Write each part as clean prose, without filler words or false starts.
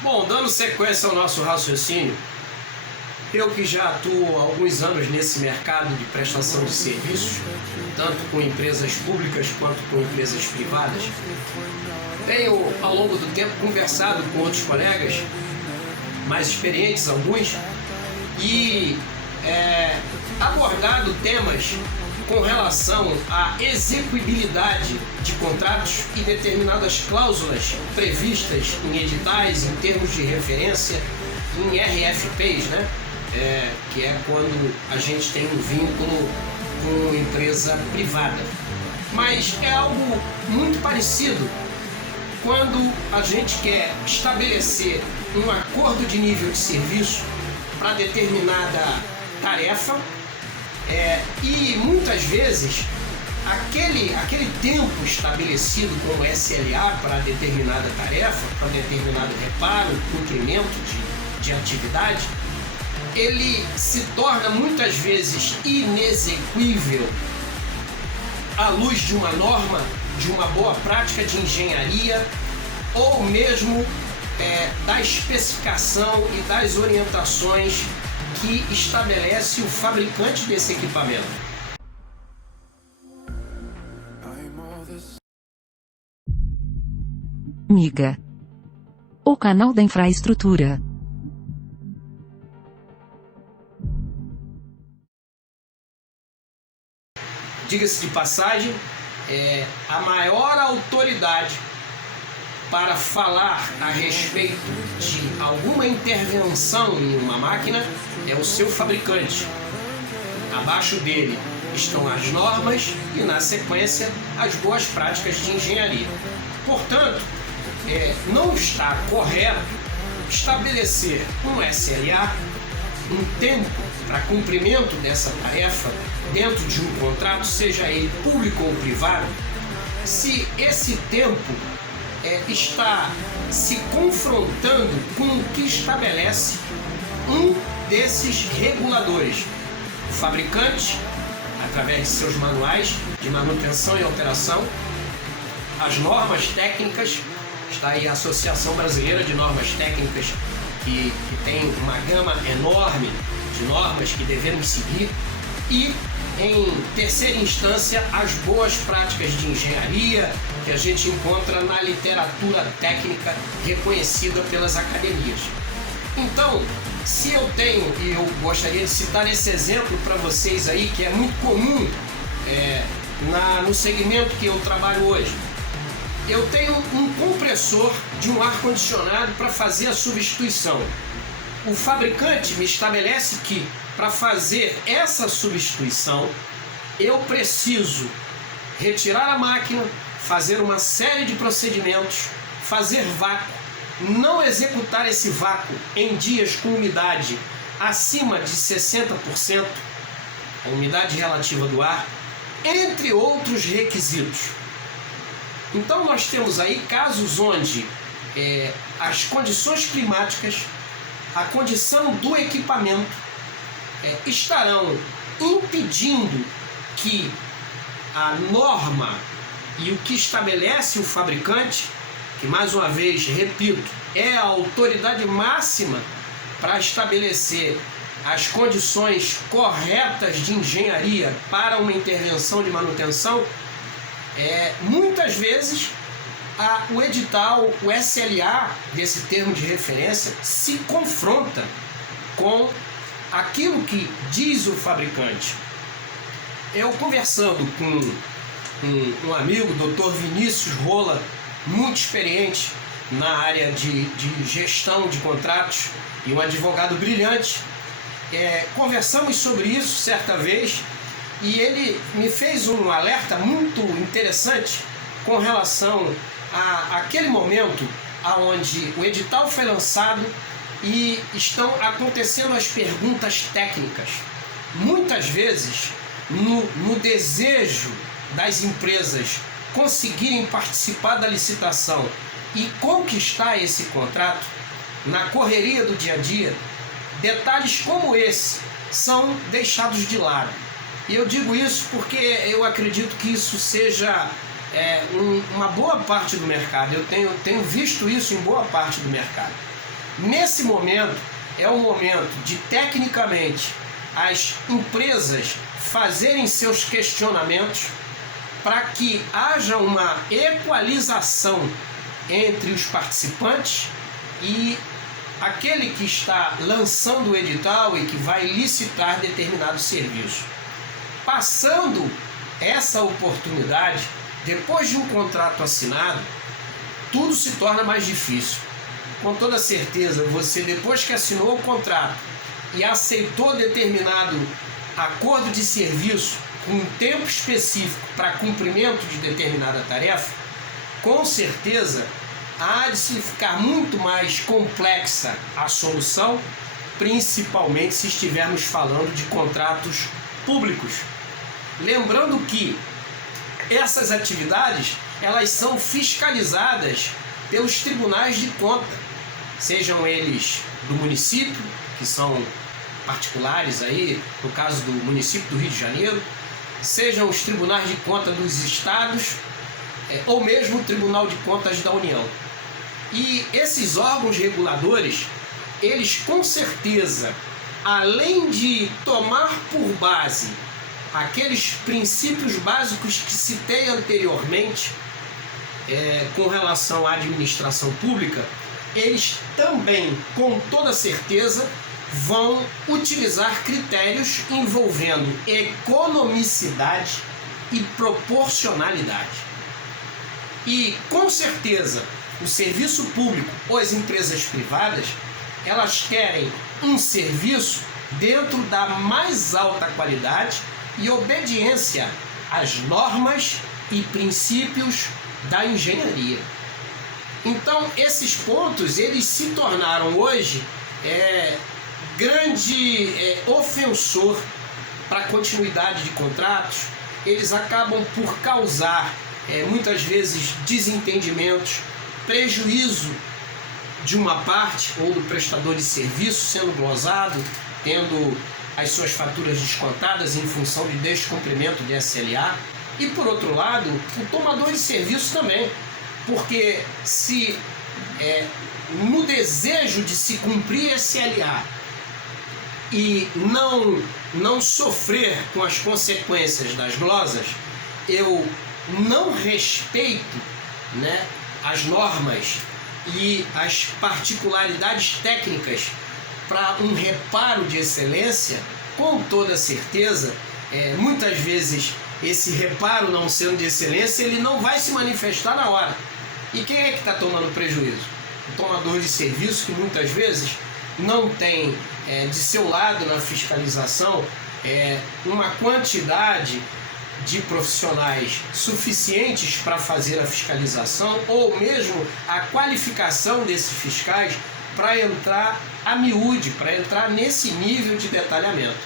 Bom, dando sequência ao nosso raciocínio, eu que já atuo há alguns anos nesse mercado de prestação de serviços, tanto com empresas públicas quanto com empresas privadas, tenho ao longo do tempo conversado com outros colegas, mais experientes alguns, e abordado temas com relação à execuibilidade de contratos e determinadas cláusulas previstas em editais, em termos de referência, em RFPs, né? Que é quando a gente tem um vínculo com empresa privada. Mas é algo muito parecido quando a gente quer estabelecer um acordo de nível de serviço para determinada tarefa, e muitas vezes aquele tempo estabelecido como SLA para determinada tarefa, para determinado reparo, cumprimento de atividade, ele se torna muitas vezes inexequível à luz de uma norma, de uma boa prática de engenharia ou mesmo da especificação e das orientações que estabelece o fabricante desse equipamento. MIGA, o canal da infraestrutura. Diga-se de passagem, a maior autoridade para falar a respeito de alguma intervenção em uma máquina é o seu fabricante. Abaixo dele estão as normas e, na sequência, as boas práticas de engenharia. Portanto, não está correto estabelecer um SLA, um tempo para cumprimento dessa tarefa dentro de um contrato, seja ele público ou privado, se esse tempo está se confrontando com o que estabelece um desses reguladores. O fabricante, através de seus manuais de manutenção e alteração, as normas técnicas, está aí a Associação Brasileira de Normas Técnicas, que tem uma gama enorme de normas que devemos seguir, e, em terceira instância, as boas práticas de engenharia que a gente encontra na literatura técnica reconhecida pelas academias. Então, se eu tenho, e eu gostaria de citar esse exemplo para vocês aí, que é muito comum no segmento que eu trabalho hoje. Eu tenho um compressor de um ar-condicionado para fazer a substituição. O fabricante me estabelece que, para fazer essa substituição, eu preciso retirar a máquina, fazer uma série de procedimentos, fazer vácuo, não executar esse vácuo em dias com umidade acima de 60%, a umidade relativa do ar, entre outros requisitos. Então nós temos aí casos onde as condições climáticas, a condição do equipamento estarão impedindo que a norma e o que estabelece o fabricante, que mais uma vez, repito, é a autoridade máxima para estabelecer as condições corretas de engenharia para uma intervenção de manutenção, muitas vezes o edital, o SLA desse termo de referência, se confronta com aquilo que diz o fabricante. Eu conversando com um amigo, Dr. Vinícius Rola, muito experiente na área de gestão de contratos e um advogado brilhante, conversamos sobre isso certa vez e ele me fez um alerta muito interessante com relação àquele momento onde o edital foi lançado e estão acontecendo as perguntas técnicas. Muitas vezes, no desejo das empresas conseguirem participar da licitação e conquistar esse contrato, na correria do dia a dia, detalhes como esse são deixados de lado. E eu digo isso porque eu acredito que isso seja uma boa parte do mercado. Eu tenho visto isso em boa parte do mercado. Nesse momento, é o momento de, tecnicamente, as empresas fazerem seus questionamentos para que haja uma equalização entre os participantes e aquele que está lançando o edital e que vai licitar determinado serviço. Passando essa oportunidade, depois de um contrato assinado, tudo se torna mais difícil. Com toda certeza, você, depois que assinou o contrato e aceitou determinado acordo de serviço com um tempo específico para cumprimento de determinada tarefa, com certeza há de se ficar muito mais complexa a solução, principalmente se estivermos falando de contratos públicos. Lembrando que essas atividades, elas são fiscalizadas pelos tribunais de conta, sejam eles do município, que são particulares aí, no caso do município do Rio de Janeiro, sejam os tribunais de conta dos estados, ou mesmo o Tribunal de Contas da União. E esses órgãos reguladores, eles com certeza, além de tomar por base aqueles princípios básicos que citei anteriormente, com relação à administração pública, eles também, com toda certeza, vão utilizar critérios envolvendo economicidade e proporcionalidade. E, com certeza, o serviço público ou as empresas privadas, elas querem um serviço dentro da mais alta qualidade e obediência às normas e princípios da engenharia. Então, esses pontos, eles se tornaram hoje grande ofensor para a continuidade de contratos. Eles acabam por causar, muitas vezes, desentendimentos, prejuízo de uma parte ou do prestador de serviço sendo glosado, tendo as suas faturas descontadas em função de descumprimento de SLA. E, por outro lado, o tomador de serviço também, porque se no desejo de se cumprir SLA e não sofrer com as consequências das glosas, eu não respeito, né, as normas e as particularidades técnicas para um reparo de excelência, com toda certeza, muitas vezes esse reparo não sendo de excelência, ele não vai se manifestar na hora. E quem é que está tomando prejuízo? O tomador de serviço, que muitas vezes não tem de seu lado na fiscalização uma quantidade de profissionais suficientes para fazer a fiscalização ou mesmo a qualificação desses fiscais para entrar a miúde, para entrar nesse nível de detalhamento.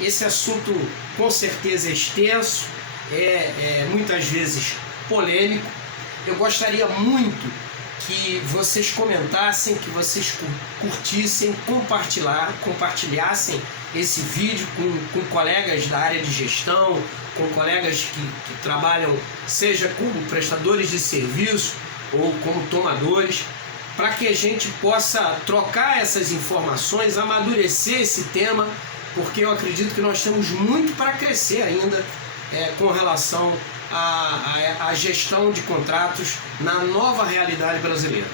Esse assunto com certeza é extenso, muitas vezes polêmico. Eu gostaria muito que vocês comentassem, que vocês curtissem, compartilhassem esse vídeo com colegas da área de gestão, com colegas que trabalham, seja como prestadores de serviço ou como tomadores, para que a gente possa trocar essas informações, amadurecer esse tema, porque eu acredito que nós temos muito para crescer ainda com relação à gestão de contratos na nova realidade brasileira.